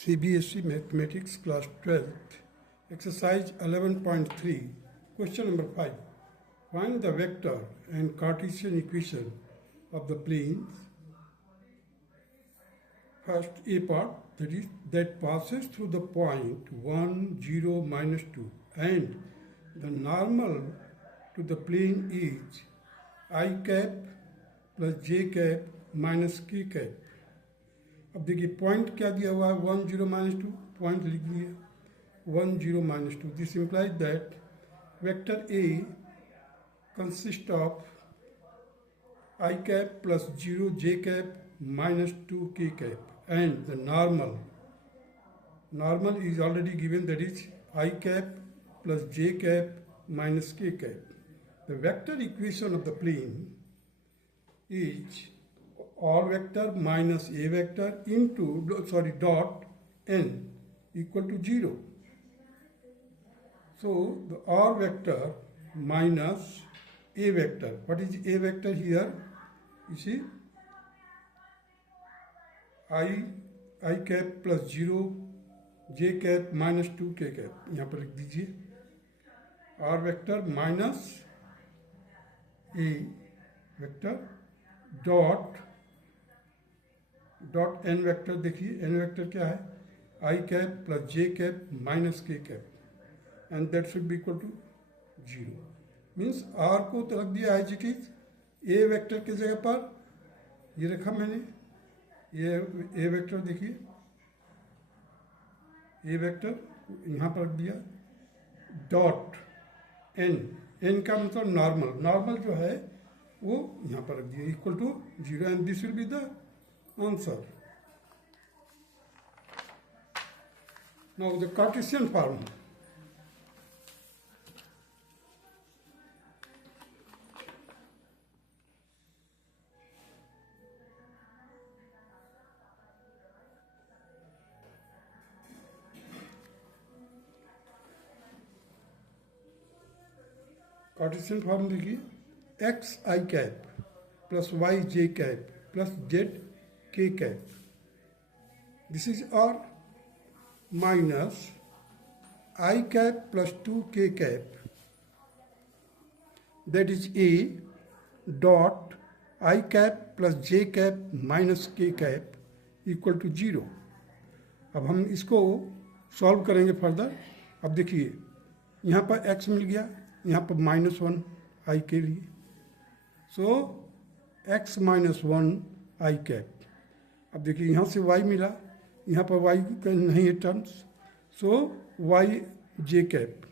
CBSE Mathematics Class 12th, Exercise 11.3, Question number 5. Find the vector and Cartesian equation of the planes. First, A part, that passes through the point 1, 0, minus 2, and the normal to the plane is I cap plus j cap minus k cap. अब देखिए point क्या दिया हुआ है 1 0 minus 2 point लिख दिया 1 0 minus 2 this implies that vector A consist of I cap plus 0 j cap minus 2 k cap and the normal is already given, that is I cap plus j cap minus k cap. The vector equation of the plane is r vector minus a vector into dot n equal to 0. So the r vector minus a vector. What is a vector here? You see, I cap plus 0 j cap minus 2 k cap. यहाँ पर लिख दीजिए r vector minus a vector dot n vector. देखिए n vector क्या है I cap plus j cap minus k cap and that should be equal to 0. Means r को तो रख दिया as it is a vector की जगह पर ये रखा मैंने ये a वेक्टर. देखिए a वेक्टर यहाँ पर रख दिया डॉट n का मतलब नॉर्मल जो है वो यहाँ पर रख दिया equal to 0 and this will be the answer. Now the Cartesian form. Cartesian form देखिए x I cap plus y j cap plus z k cap. This is r minus I cap plus 2 k cap, that is a dot I cap plus j cap minus k cap equal to 0. अब हम इसको solve करेंगे further. अब देखिए यहाँ पर x मिल गया, यहाँ पर -1 I के लिए. सो x minus 1 I cap. अब देखिए यहाँ से y मिला, यहाँ पर y का नहीं है terms. So y j cap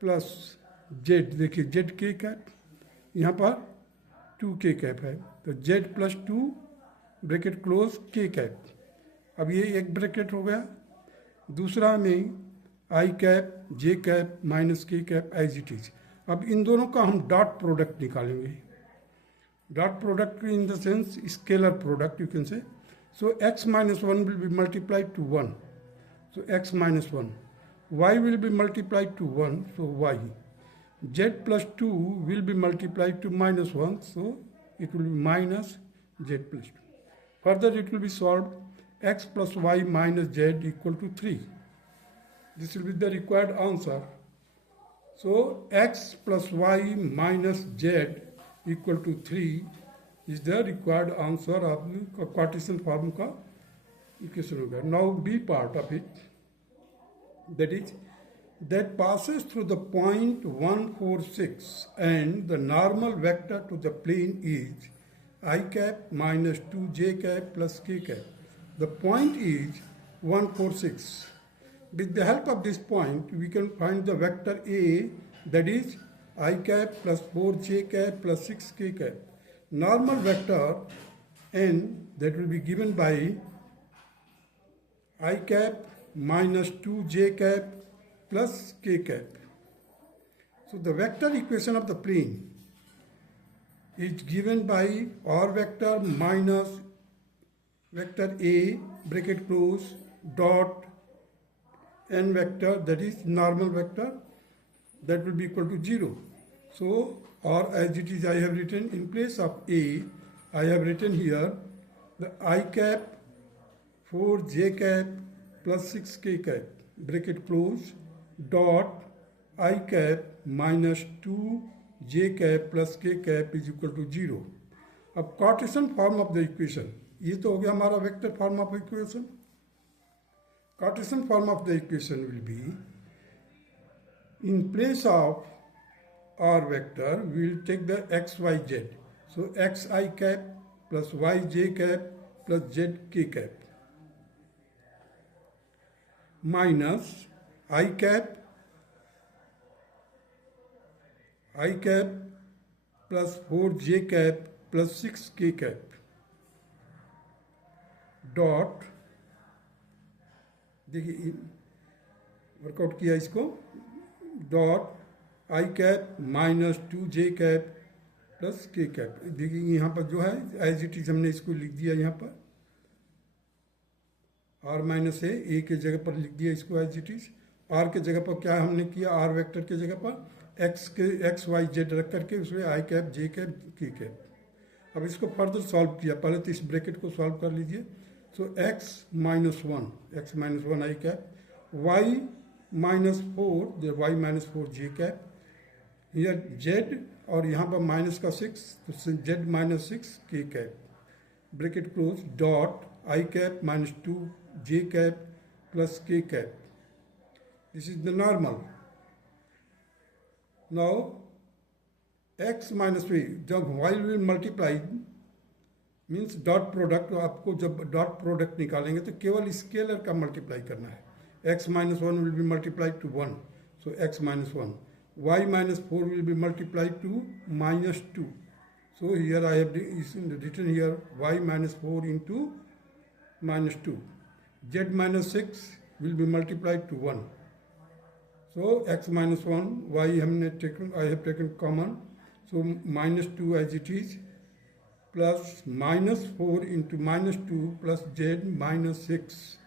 plus z, देखिए z k कैप, यहाँ पर 2 k कैप है तो z plus 2 bracket close k cap. अब ये एक ब्रैकेट हो गया. दूसरा में I cap j cap minus k cap as it is. अब इन दोनों का हम डॉट प्रोडक्ट निकालेंगे. Dot product in the sense scalar product you can say. So x minus 1 will be multiplied to 1. So x minus 1. Y will be multiplied to 1. So y. Z plus 2 will be multiplied to minus 1. So it will be minus z plus 2. Further it will be solved. X plus y minus z equal to 3. This will be the required answer. So x plus y minus z equal to 3 is the required answer of the Cartesian form का equation होगा. Now B part of it, that is that passes through the point 1 4 6 and the normal vector to the plane is I cap minus 2 j cap plus k cap. The point is 1 4 6. With the help of this point we can find the vector A, that is I cap plus 4 j cap plus 6 k cap. Normal vector n, that will be given by I cap minus 2 j cap plus k cap. So the vector equation of the plane is given by r vector minus vector A bracket close dot n vector, that is normal vector, that will be equal to 0. So, or as it is I have written in place of A, I have written here the I cap 4j cap plus 6k cap bracket close dot I cap minus 2j cap plus k cap is equal to 0. अब Cartesian form of the equation, ये तो हो गया हमारा vector form of equation. Cartesian form of the equation will be in place of r vector we will take the x y z. So xi cap plus yj cap plus zk cap minus I cap plus 4j cap plus 6k cap dot, देखिए workout किया इसको, dot I cap minus 2j cap plus k cap. देखिए यहाँ पर जो है as it is हमने इसको लिख दिया, यहाँ पर r माइनस ए के जगह पर लिख दिया इसको एज इट इज. r के जगह पर क्या हमने किया, r वेक्टर के जगह पर x y z रख करके उसमें I cap j cap k cap. अब इसको फर्दर सॉल्व किया, पहले तो इस ब्रैकेट को सॉल्व कर लीजिए. सो x minus one I cap, y minus 4 y minus 4j cap, here z और यहाँ पर माइनस का 6 तो z minus 6k cap bracket close dot I cap minus 2j cap plus k cap. This is the normal. Now x minus 3 जब while will multiply means dot product, आपको जब dot product निकालेंगे तो केवल scalar का multiply करना है. x minus 1 will be multiplied to 1, so x minus 1. y minus 4 will be multiplied to minus 2. So here I have written here y minus 4 into minus 2. z minus 6 will be multiplied to 1. So x minus 1, y I have taken common. So minus 2 as it is plus minus 4 into minus 2 plus z minus 6.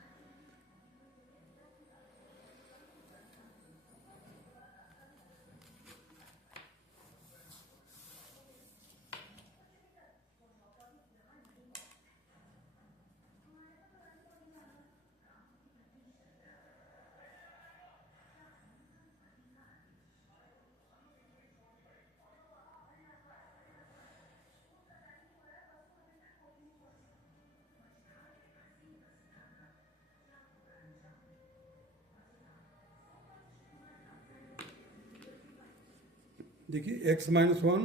देखिए x minus 1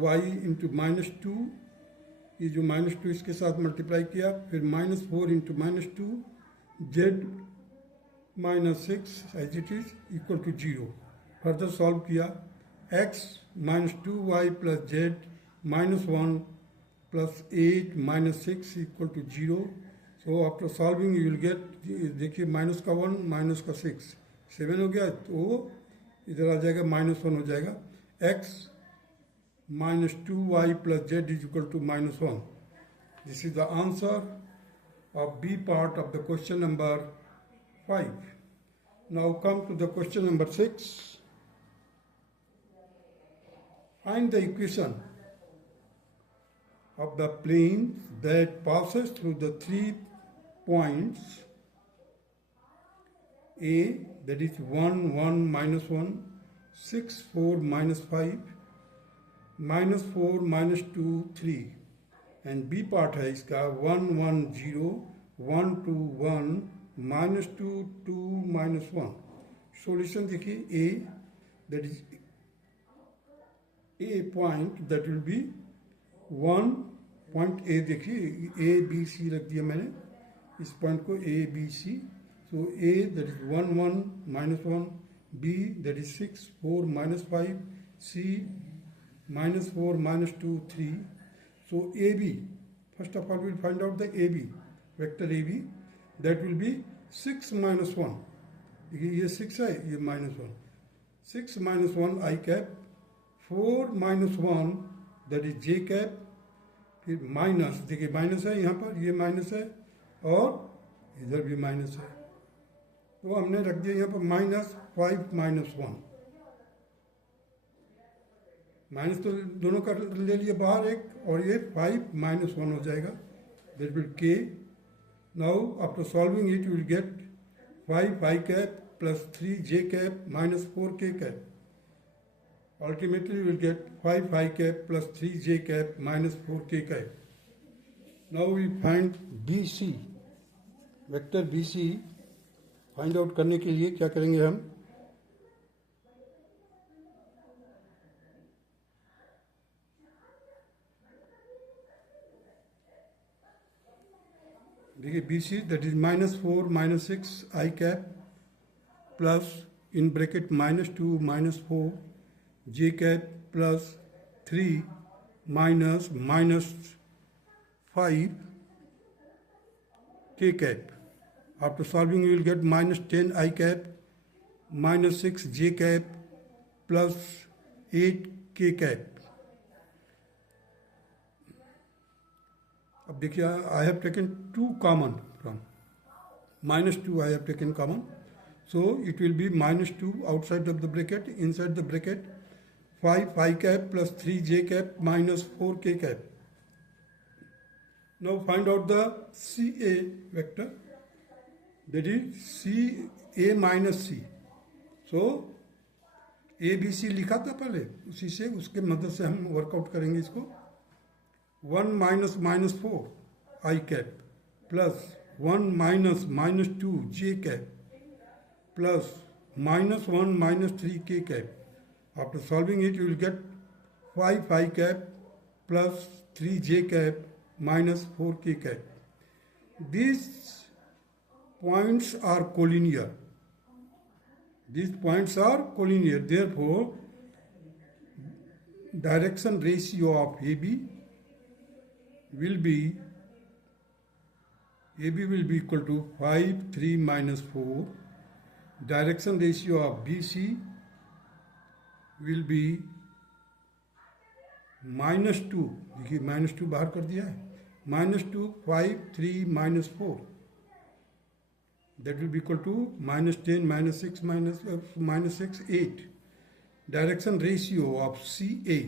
y into minus 2, ये जो minus 2 इसके साथ multiply किया, फिर minus 4 into minus 2 z minus 6 as it is equal to 0. Further solve किया, x minus 2 y plus z minus 1 plus 8 minus 6 equal to 0. So after solving you will get, देखिए minus का 1 minus का 6 7 हो गया, तो इधर आ जाएगा माइनस 1 हो जाएगा. x minus 2y plus z is equal to minus 1. This is the answer of B part of the question number 5. Now come to the question number 6. Find the equation of the plane that passes through the 3 points A, that is 1 1 minus 1, 6 4 minus 5, minus 4 minus 2 3, and B part है इसका 1 1 0 1 2 1 minus 2 2 minus 1. Solution देखिए A, that is A point that will be 1 point A, देखिए A B C रख दिया मैंने, इस point को A B C. So A that is 1 1 minus 1, B that is 6 4 minus 5, C minus 4 minus 2 3. So AB, first of all we will find out the AB, vector AB, that will be 6 minus 1. ये 6 है, ये minus 1. 6 minus 1 I cap, 4 minus 1 that is J cap, फिर minus, देखिए minus है यहाँ पर, ये minus है और इधर भी माइनस है, तो हमने रख दिया यहाँ पर माइनस 5 माइनस 1. माइनस तो दोनों का ले लिए बाहर एक, और ये 5 माइनस 1 हो जाएगा, दैट विल के. Now after solving it, you will get 5 I cap plus 3 j cap minus 4 k cap. Ultimately, you will get 5 I cap plus 3 j cap minus 4 k cap. Now we find BC. Vector BC find out करने के लिए क्या करेंगे हम? देखिए BC that is -4 -6 I cap plus in bracket -2 -4 j cap plus 3 minus -5 k cap. After solving, you will get -10 I cap -6 j cap plus 8 k cap. अब देखिए, I have taken 2 common from -2. I have taken common, so it will be -2 outside of the bracket. Inside the bracket, 5 I cap plus 3 j cap minus 4 k cap. Now find out the CA vector, that is CA minus C. So ABC लिखा था पहले, उसी से उसके मदद से हम workout करेंगे इसको. 1 minus -4 I cap plus 1 minus -2 j cap plus -1 -3 k cap. After solving it, you will get 5 I cap plus 3 j cap minus 4 k cap. These points are collinear. These points are collinear. Therefore, direction ratio of AB will be equal to 5, 3 minus 4. Direction ratio of BC will be -2. देखिए -2 बाहर कर दिया है. -2, 5, 3 minus 4. That will be equal to -10 -6 -6 8. Direction ratio of CA.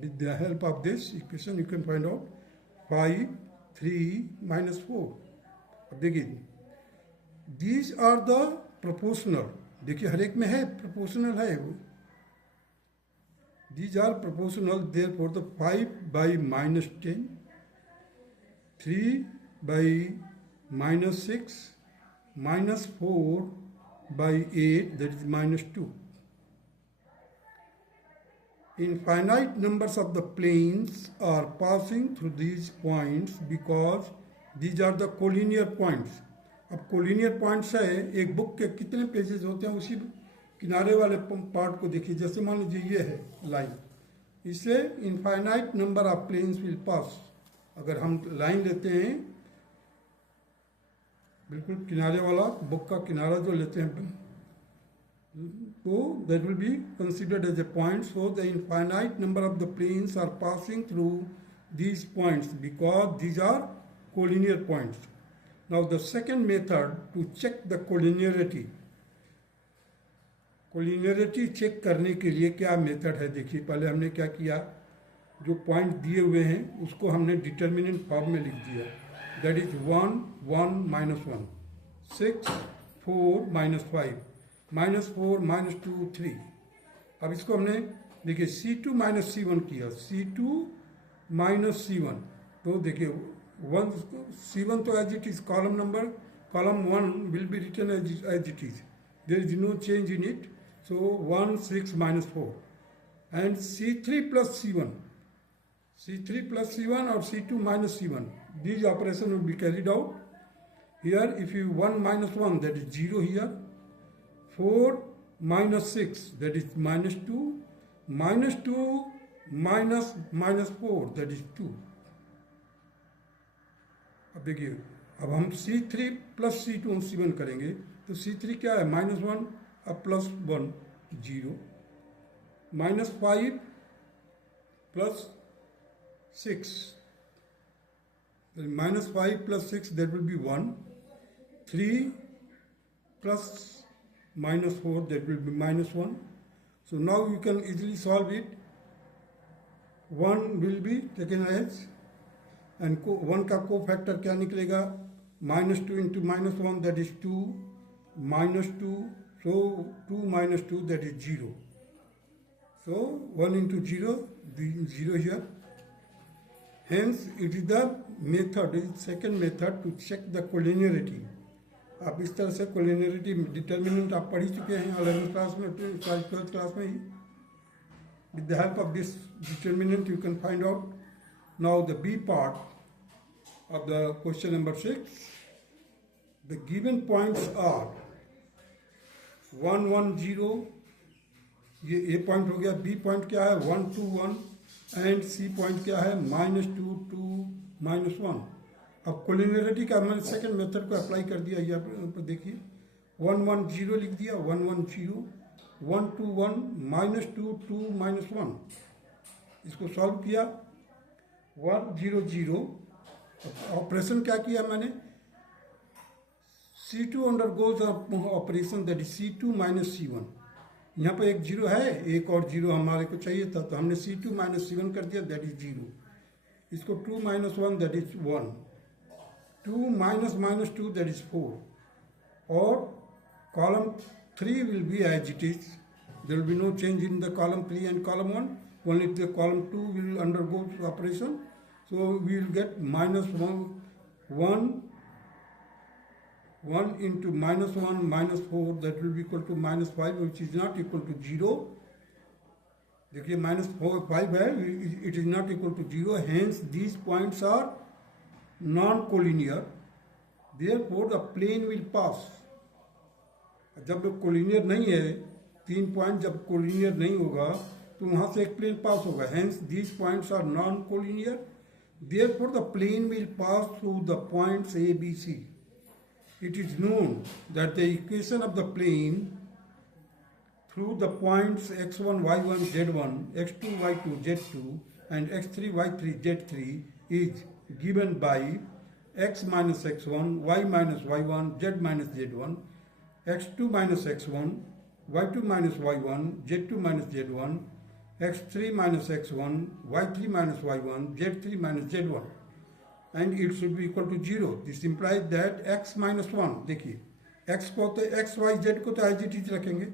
With the help of this equation, you can find out 5, 3 minus 4. अब देखिए, these are the proportional. देखिए हर एक में है, proportional है वो. These are proportional. Therefore, the 5 by -10, 3 by -6, -4 by 8, that is -2. Infinite numbers of the planes are passing through these points because these are the collinear points. अब collinear points है, एक book के कितने पेजेस होते हैं, उसी किनारे वाले पार्ट को देखिए. जैसे मान लीजिए ये है लाइन, इससे infinite number of planes will pass. अगर हम लाइन लेते हैं, बिल्कुल किनारे वाला, बुक का किनारा जो लेते हैं, तो that will be considered as a point. So the infinite number of the planes are passing through these points because these are collinear points. Now the second method to check the collinearity. Collinearity check करने के लिए क्या method है? देखिए, पहले हमने क्या किया, जो पॉइंट दिए हुए हैं उसको हमने डिटर्मिनेंट फॉर्म में लिख दिया. That is 1 1 -1, 6 4 -5, -4 -2 3. अब इसको हमने देखिए C2 -C1 किया. C2 -C1, तो देखिए 1 C1 तो as it is column number, column 1 will be written as it is. There is no change in it. So 1 6 -4 and C3 plus C1, C3 plus C1 or C2 minus C1. These operations will be carried out. Here, if you 1 minus 1, that is 0 here. 4 minus 6, that is -2. -2 minus 4, that is 2. अब देखिए, अब हम C3 plus C2 C1 करेंगे, तो C3 क्या है? -1 अब +1 0, -5 plus 6, -5 plus 6, that will be 1. 3 plus -4, that will be -1. So now you can easily solve it. 1 will be taken as and को 1 का को फैक्टर क्या निकलेगा, -2 into -1 that is 2, -2, so 2 - 2 that is 0. So 1 into 0, the 0 here. Hence it is the method, it is second method to check the collinearity. आप इस तरह से collinearity determinant आप पढ़ ही चुके हैं 11th क्लास में, 12th क्लास में ही. With the help of this determinant you can find out. Now the B part of the question number 6. The given points are 1, 1, 0, ये A पॉइंट हो गया. B पॉइंट क्या है, 1, 2, 1, एंड C पॉइंट क्या है, -2, 2, -1. अब collinearity का मैंने सेकेंड मेथड को अप्लाई कर दिया. यहाँ पर देखिए 1, 1, 0 लिख दिया, 1, 1, 0, 1, 2, 1, -2, 2, -1. इसको सॉल्व किया, 1, 0, 0. ऑपरेशन क्या किया मैंने, C2 undergoes operation that is C2 - C1. यहाँ पर एक 0 है, एक और 0 हमारे को चाहिए था, तो हमने C2 - C1 कर दिया, दैट इज 0. इसको 2 - 1 दैट इज 1, 2 - -2 दैट इज 4. और column 3 will be as it is, there will be no change in the column 3 and column 1, only the column 2 will undergo operation. So we will get -1 into -1 -4 that will be equal to -5, which is not equal to 0. देखिए -5 है, it is not equal to 0. Hence these points are non-collinear. Therefore the plane will pass. जब collinear नहीं है, 3 point जब collinear नहीं होगा तो वहां से एक प्लेन पास होगा. Hence these points are non-collinear. Therefore the plane will pass through the points A, B, C. It is known that the equation of the plane through the points x1, y1, z1, x2, y2, z2, and x3, y3, z3 is given by x minus x1, y minus y1, z minus z1, x2 minus x1, y2 minus y1, z2 minus z1, x3 minus x1, y3 minus y1, z3 minus z1. And it should be equal to 0. This implies that x minus 1, देखिए x को तो x, y, z को तो as it is रखेंगे.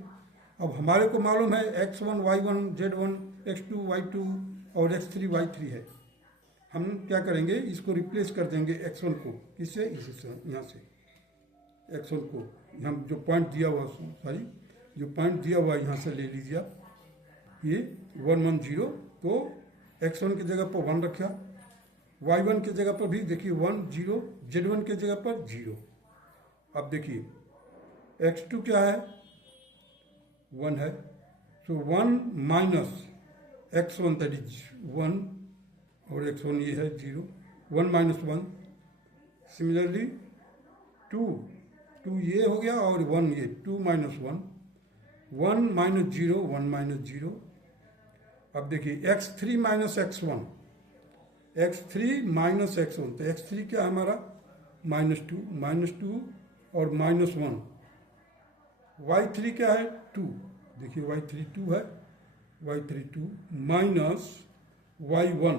अब हमारे को मालूम है x1, y1, z1, x2, y2 और x3, y3 है. हम क्या करेंगे, इसको रिप्लेस कर देंगे x1 को, किससे, इससे, यहाँ से x1 को हम जो पॉइंट दिया हुआ, सॉरी जो पॉइंट दिया हुआ यहाँ से ले लीजिए आप. ये 1, 1, 0 को x1 की जगह पर 1 रखा, y1 की जगह पर भी देखिए 1, 0, z1 की जगह पर 0. अब देखिए x2 क्या है, 1 है, सो 1 माइनस x1 दैट इज 1, और x1 ये है 0, 1 - 1. सिमिलरली 2 ये हो गया और 1 ये, 2 - 1, 1 - 0, 1 - 0. अब देखिए x3 - x1, x3 - x1, तो x3 क्या हमारा -2 और -1. y3 क्या है, 2, देखिए y3 2 है, y3 2 माइनस y1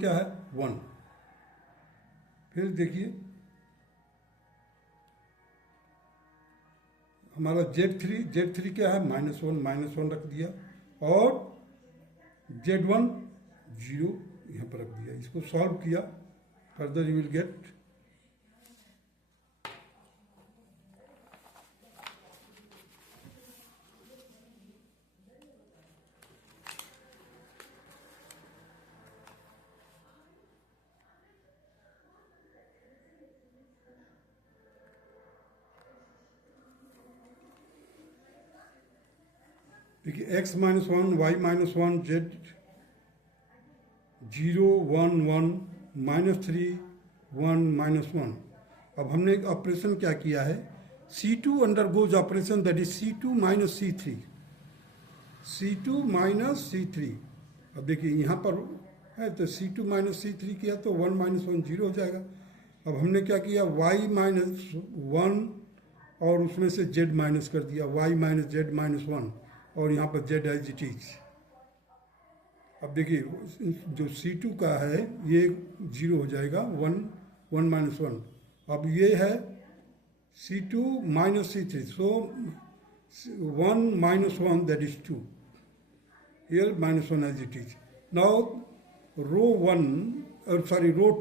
क्या है, 1. फिर देखिए हमारा z3 क्या है, -1 रख दिया, और z1 0 यहाँ पर रख दिया. इसको सॉल्व किया, फर्दर यू विल गेट देखिए x - 1, y - 1, z 0, 1, 1, -3, 1, -1. अब हमने एक ऑपरेशन क्या किया है, C2 undergoes operation that is C2 - C3, C2 - C3. अब देखिए यहाँ पर है तो C2 - C3 किया तो 1 - 1 0 हो जाएगा. अब हमने क्या किया, y - 1 और उसमें से z माइनस कर दिया, y - z - 1, और यहाँ पर z एज इट इज. अब देखिए जो C2 का है ये 0 हो जाएगा, 1 माइनस 1। अब ये है C2 minus C3, so 1 minus 1 that is 2. Here minus 1 as it is. Now रो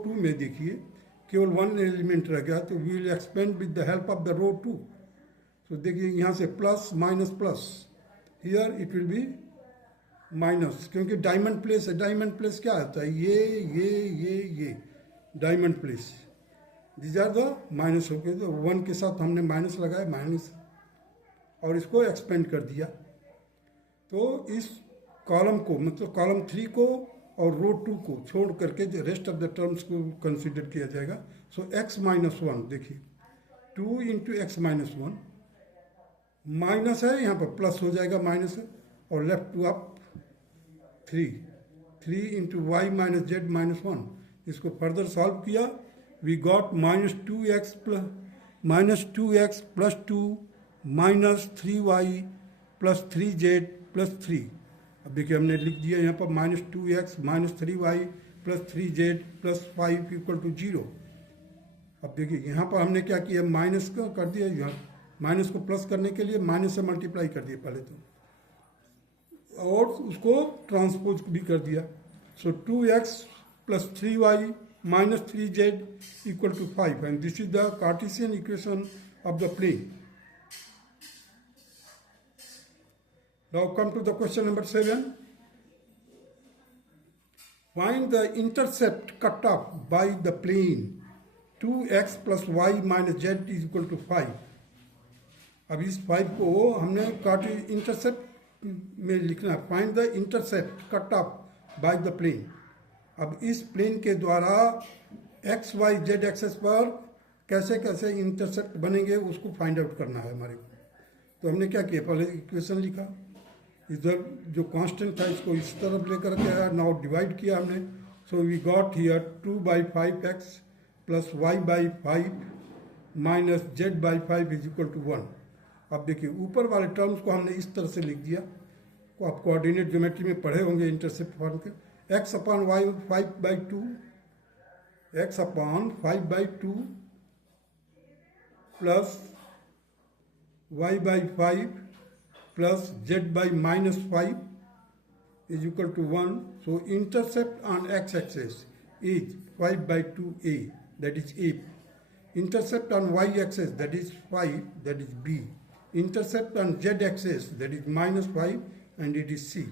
2 में देखिए केवल 1 एलिमेंट रह गया, तो we will expand with the help of the row 2। तो देखिए यहाँ से plus minus plus, here it will be minus, क्योंकि डायमंड प्लेस है। डायमंड प्लेस क्या होता है? ये diamond place, these are the minus हो गए। तो 1 के साथ हमने माइनस लगाया, माइनस, और इसको एक्सपेंड कर दिया। तो इस कॉलम को, मतलब कॉलम 3 को और रो 2 को छोड़ करके जो रेस्ट ऑफ द टर्म्स को कंसीडर किया जाएगा। सो x माइनस 1, देखिए 2 इंटू एक्स माइनस 1, माइनस है यहाँ पर प्लस हो जाएगा, माइनस है, और left to up 3 into y minus z minus 1। इसको फर्दर सॉल्व किया, we got minus 2x plus 2 minus 3y plus 3z plus 3। अब देखिए हमने लिख दिया यहाँ पर minus 2x minus 3y plus 3z plus 5 equal to 0। अब देखिए यहाँ पर हमने क्या किया, माइनस को कर दिया, यहाँ माइनस को प्लस करने के लिए माइनस से मल्टीप्लाई कर दिया पहले तो, और उसको ट्रांसपोज भी कर दिया। So 2x plus 3y minus 3z equal to 5, and this is the Cartesian equation of the plane. Now come to the question number 7. Find the intercept cut off by the plane 2x plus y minus z is equal to 5. अब इस 5 को हमने intercept में लिखना है। Find the intercept cut off by the plane. अब इस plane के द्वारा x y z एक्सेस पर कैसे कैसे इंटरसेप्ट बनेंगे उसको फाइंड आउट करना है हमारे को। तो हमने क्या किया, पहले इक्वेशन लिखा, इधर जो कांस्टेंट था इसको इस तरफ लेकर के आया, नाउ डिवाइड किया हमने। So we got here 2/5x plus y/5 minus z/5 is equal to 1। अब देखिए ऊपर वाले टर्म्स को हमने इस तरह से लिख दिया, को आप कोऑर्डिनेट ज्योमेट्री में पढ़े होंगे इंटरसेप्ट फॉर्म के। x upon y 5/2, x upon 5/2 plus y/5 plus z by minus 5 is equal to 1. So intercept on x-axis is 5/2a, that is A. Intercept on y-axis, that is 5, that is B. Intercept on z-axis, that is minus 5, and it is C.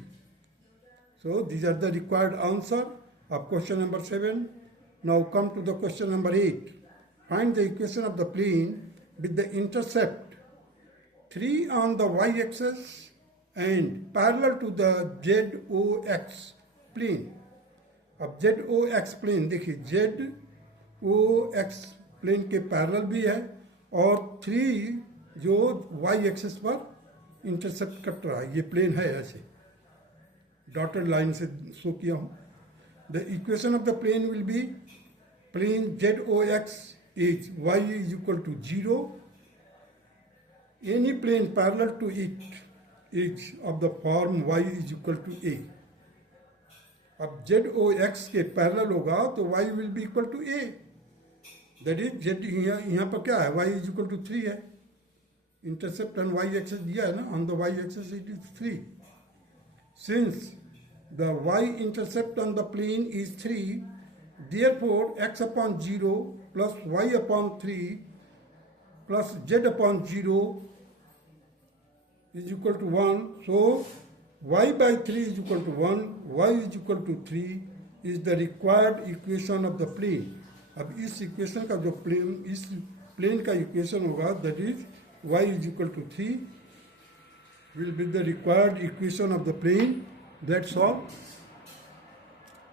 So these are the required answer of question number 7. Now come to the question number 8. Find the equation of the plane with the intercept 3 on the y-axis and parallel to the ZOX plane. अब ZOX plane देखिए, ZOX plane के parallel भी है, और 3 जो y-axis पर intercept cut रहा है, ये प्लेन है, ऐसे डॉटेड लाइन से शो किया हूँ। The equation of the plane will be, plane ZOX is y is equal to 0. Any plane parallel to it is of the form y is equal to a. अब ZOX के parallel होगा तो y will be equal to a. That is z यहाँ पर क्या है, y is equal to 3 है। Intercept on y access दिया है ना, on the y axis it is 3. Since the y intercept on the plane is 3, therefore x upon 0 plus y upon 3 plus z upon 0 is equal to 1. So y by 3 is equal to 1, y is equal to 3 is the required equation of the plane. अब इस equation का जो इस plane का equation होगा, that is y is equal to 3 will be the required equation of the plane. That's all.